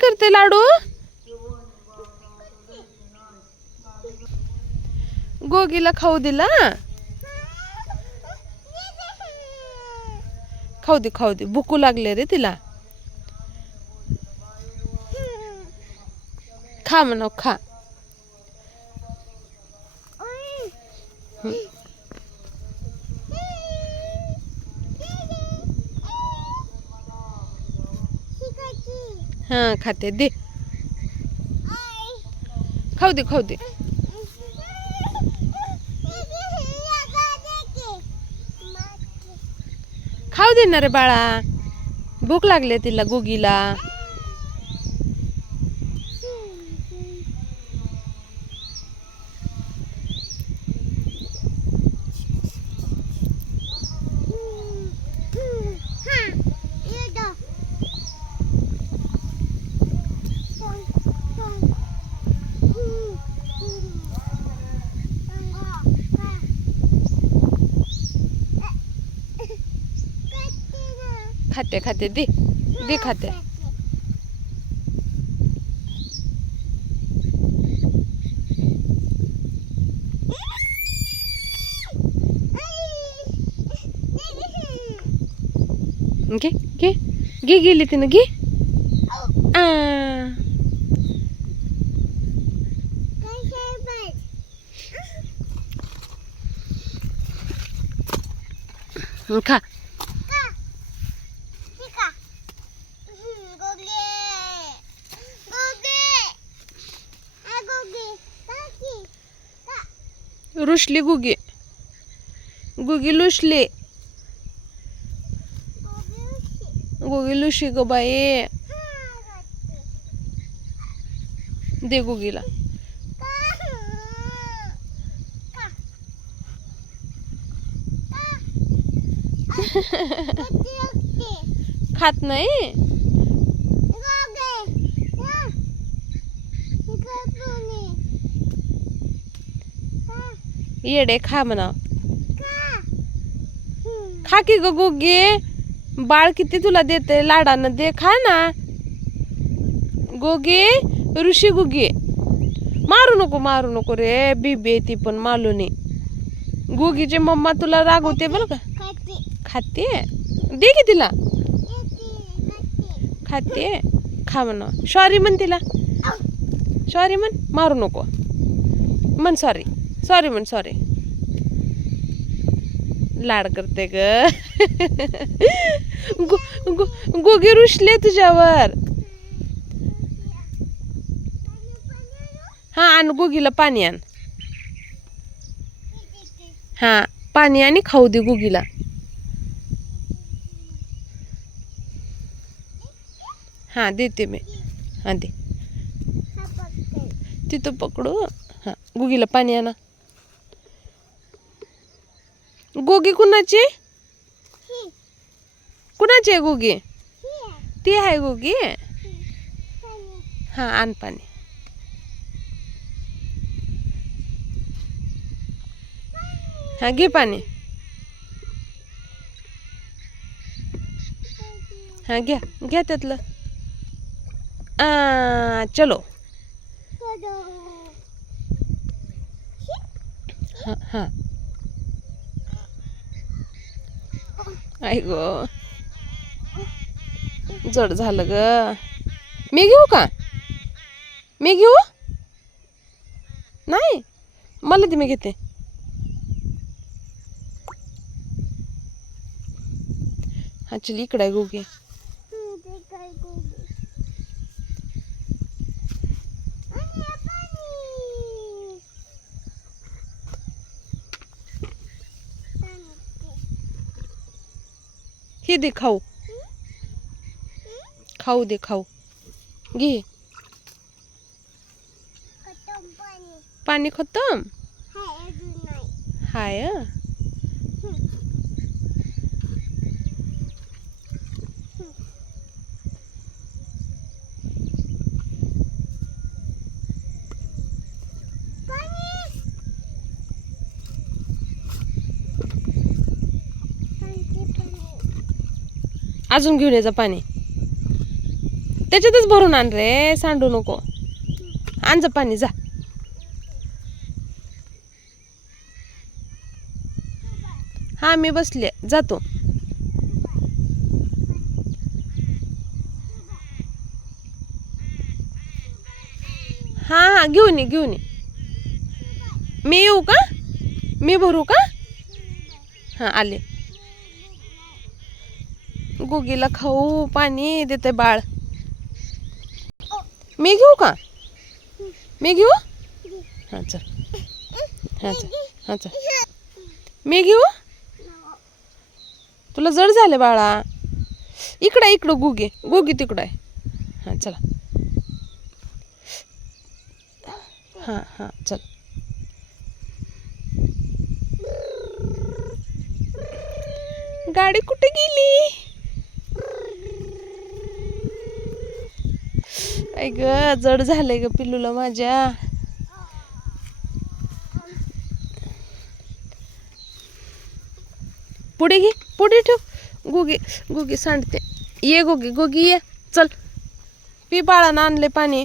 करते लाडू? गोगीला खाऊ दिला खाऊ दे खाऊ दे. भुकू लागले रे तिला. खा म्हणाव खा. खाते दे. खाऊ दे खाऊ दे. खाऊ दे ना रे बाळा. भूक लागली तिला गोगीला. खाते खाते. दे दे खाते. घे घे. घे गेली तिनं घे. आ. खा. रुसली गुगी. गुगी लुसली गुगी लुशी ग बाई. दे गुगीला. खात नाही? येडे खा म्हणा. खा की ग गुगी बाळ किती तुला देते लाडानं दे खा ना. गोगी ऋषी गुगी मारू नको मारू नको रे. बीबी ती पण मालूनी. गुगीचे मम्मा तुला रागवते बरं का? खाते. दे की तिला. खाते. खा म्हणा. सॉरी म्हण तिला. सॉरी म्हण. मारू नको. म्हण सॉरी सॉरी म्हण सॉरी लाड करते ग. गोगी रुसले तुझ्यावर. हा आण गोगीला पाणी आण. हा पाणी आणि खाऊ दे गोगीला. हा देते मी. हा दे. तिथं पकडू. हा गुगीला पाणी आणा. गोगी कुणाची? कुणाची आहे गोगी? ती आहे गोगी? हा आण पाणी. हा घे पाणी. हा घ्या घ्या त्यातलं. आ, चलो. हा हा. आई ग. जड झालं ग. मी घेऊ का? मी घेऊ? नाही. मला ती मी घेते. हा चल इकडे आहे गुगे. हे दे खाऊ. खाऊ दे खाऊ. घे. पाणी. खतम? हाय अजून घेऊन यायचं पाणी. त्याच्यातच भरून आण रे सांडू नको. आण जा पाणी जा. हा मी बसले जातो. हा हा घेऊन ये घेऊन ये. मी येऊ का? मी भरू का? हा आले. गुगीला खाऊ पाणी देते बाळ. मी घेऊ का? मी घेऊ? हा चल. हा चल. चल. मी घेऊ? तुला जड झाले बाळा. इकडं आहे, इकडं गुगे. गुगी तिकडं आहे. हा चला. हा हा चल. गाडी कुठे गेली? ऐ ग? जड झालंय ग पिल्लूला माझ्या. पुढे घे पुढे ठेव. गुगी गुगी सांडते. ये गुगी गुगी ये. चल. पी बाळानं आणले पाणी.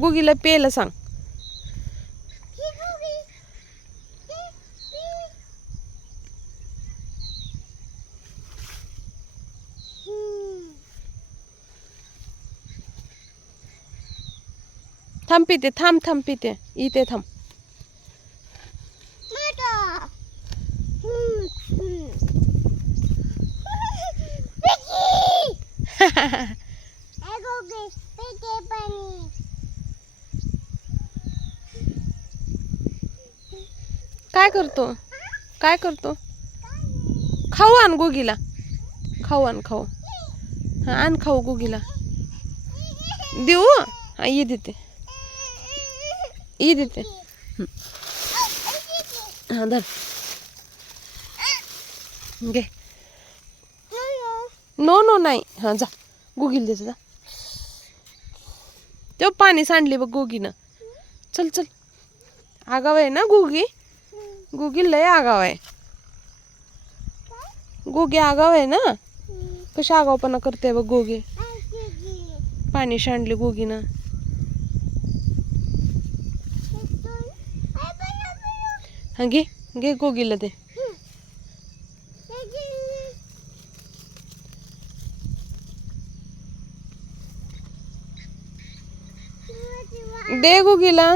गुगीला प्यायला सांग. थांब पिते थांब थांब पिते इथे थांब. काय करतो? काय करतो? खाऊ आण गुगीला. खाऊ आण खाऊ. हा आण खाऊ गुगीला. देऊ? हा ये देते. ई देते। हं. हा धर। घे। नो नो नाही. हां जा. गुगीला देते जा. तेव्हा पाणी सांडले बघ गोगीनं. चल चल. आगाव आहे ना गुगी? गुगी लय आगाव आहे. गुगी आगाव आहे ना? कशी आगावपणा करते बघ गुगी. पाणी सांडले गोगीनं हा घे. घे गुगीला ते दे गुगीला.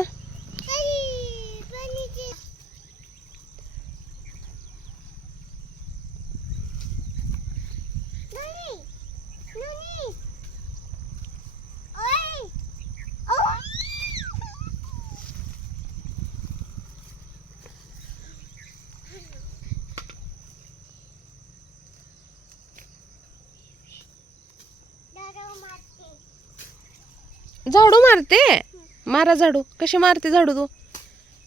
झाडू मारते? मारा झाडू. कशी मारते झाडू तू?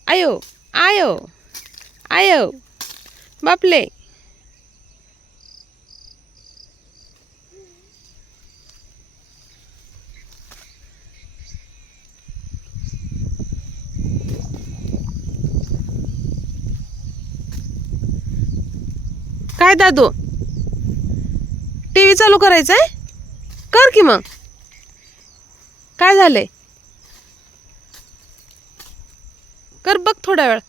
आयो आयो आयो. बापले. काय दादू? टी व्ही चालू करायचा आहे कर की मग. काय झालंय? कर बघ थोडा वेळ